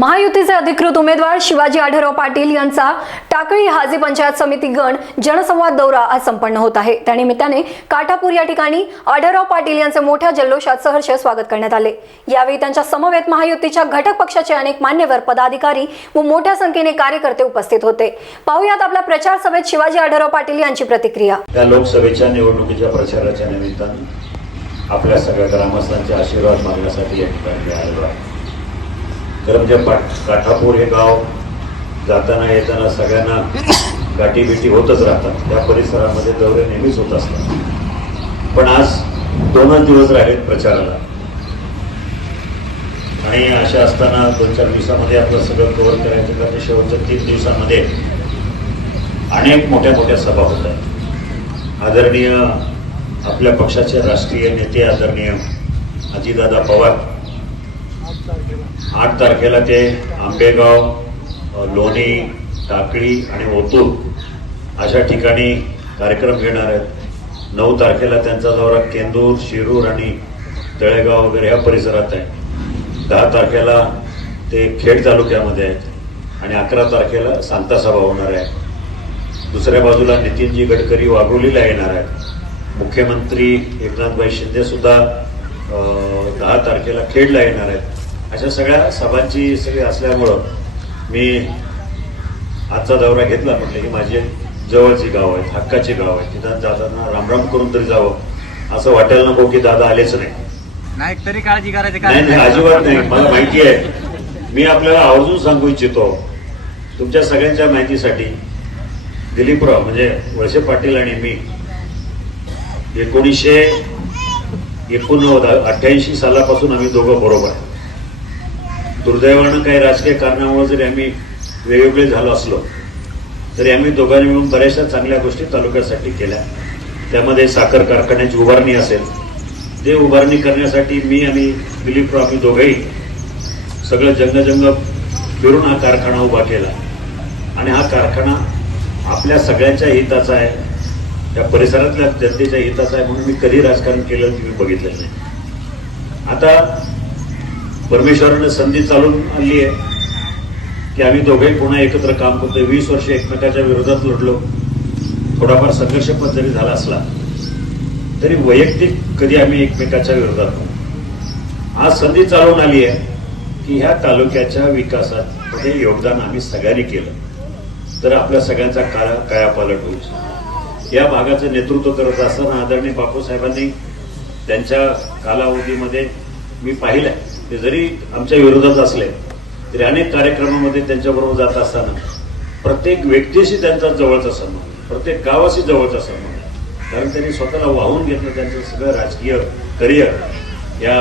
महायुतीचे अधिकृत उमेदवार शिवाजी आढराव पाटील यांचा टाकळी हाजी पंचायत समिती गण जनसंवाद दौरा आज संपन्न होत आहे. त्यानिमित्ताने काठापूर या ठिकाणी आढळराव पाटील यांचे मोठ्या जल्लोषात सहर्ष स्वागत करण्यात आले. यावेळी त्यांच्या समवेत महायुतीच्या घटक पक्षाचे अनेक मान्यवर पदाधिकारी व मोठ्या संख्येने कार्यकर्ते उपस्थित होते. पाहुयात आपल्या प्रचार सभेत शिवाजी आढराव पाटील यांची प्रतिक्रिया. या लोकसभेच्या निवडणुकीच्या प्रचाराच्या निमित्तानं आपल्या सगळ्या ग्रामस्थांचे आशीर्वाद मागण्यासाठी या ठिकाणी करमजा पाठ काठापूर हे गाव जाताना येताना सगळ्यांना गाठीबिटी होतच राहतात. त्या परिसरामध्ये दौरे नेहमीच होत असतात. पण आज दोनच दिवस राहिलेत प्रचाराला. आणि अशा असताना दोन चार दिवसामध्ये आपलं सगळं कव्हर करायचं कारण शेवटच्या तीन दिवसामध्ये अनेक मोठ्या मोठ्या सभा होत आहेत. आदरणीय आपल्या पक्षाचे राष्ट्रीय नेते आदरणीय अजितदादा पवार आठ तारखेला ते आंबेगाव लोणी टाकळी आणि ओतूर अशा ठिकाणी कार्यक्रम घेणार आहेत. नऊ तारखेला त्यांचा दौरा केंदूर शिरूर आणि तळेगाव वगैरे ह्या परिसरात आहे. दहा तारखेला ते खेड तालुक्यामध्ये आहेत आणि अकरा तारखेला सांता सभा होणार आहे. दुसऱ्या बाजूला नितीनजी गडकरी वाघोलीला येणार आहेत. मुख्यमंत्री एकनाथभाई शिंदेसुद्धा दहा तारखेला खेडला येणार आहेत. अशा सगळ्या सभांची सगळी असल्यामुळं मी आजचा दौरा घेतला म्हटलं की माझे जवळची गाव आहेत हक्काची गाव आहेत तिथं जाताना रामराम करून तरी जावं. असं वाटायला नको की दादा आलेच नाही. तरी काळजी करायची नाही नाही अजिबात नाही. मला माहिती आहे. मी आपल्याला आवर्जून सांगू इच्छितो तुमच्या सगळ्यांच्या माहितीसाठी. दिलीपराव म्हणजे वळसे पाटील आणि मी. एकोणीसशे एकोणनव्वद अठ्ठ्याऐंशी सालापासून आम्ही दोघं बरोबर आहे. दुर्दैवानं काही राजकीय कारणामुळे जरी आम्ही वेगवेगळे झालो असलो तरी आम्ही दोघांनी मिळून बऱ्याचशा चांगल्या गोष्टी तालुक्यासाठी केल्या. त्यामध्ये साखर कारखान्याची उभारणी असेल ते उभारणी करण्यासाठी मी आणि दिलीपराव आम्ही दोघंही सगळं जंगजंग फिरून हा कारखाना उभा केला. आणि हा कारखाना आपल्या सगळ्यांच्या हिताचा आहे. त्या परिसरातल्या जनतेच्या हिताचा आहे म्हणून मी कधी राजकारण केलं ते मी बघितलेलं नाही. आता परमेश्वरानं संधी चालून आली आहे की आम्ही दोघे पुन्हा एकत्र काम करतोय. वीस वर्ष एकमेकाच्या विरोधात लढलो. थोडाफार संघर्ष पण जरी झाला असला तरी वैयक्तिक कधी आम्ही एकमेकाच्या विरोधात नव्हतो. आज संधी चालवून आली आहे की ह्या तालुक्याच्या विकासामध्ये योगदान आम्ही सगळ्यांनी केलं. तर आपल्या सगळ्यांचा काया कायापालट होईल. या भागाचं नेतृत्व करत असताना आदरणीय बापूसाहेबांनी त्यांच्या कालावधीमध्ये मी पाहिलंय. ते जरी आमच्या विरोधात असले तरी अनेक कार्यक्रमामध्ये त्यांच्याबरोबर जात असताना प्रत्येक व्यक्तीशी त्यांचा जवळचा सन्मान प्रत्येक गावाशी जवळचा सन्मान कारण त्यांनी स्वतःला वाहून घेतलं त्यांचं सगळं राजकीय करिअर या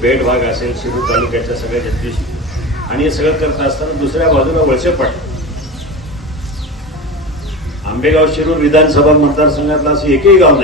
बेड भाग असेल शिरू तालुक्याच्या सगळ्या जनतेशी. आणि हे सगळं करत असताना दुसऱ्या बाजूला वळसे पाटील. आंबेगाव शिरूर विधानसभा मतदारसंघातला असं एकही गाव नाही.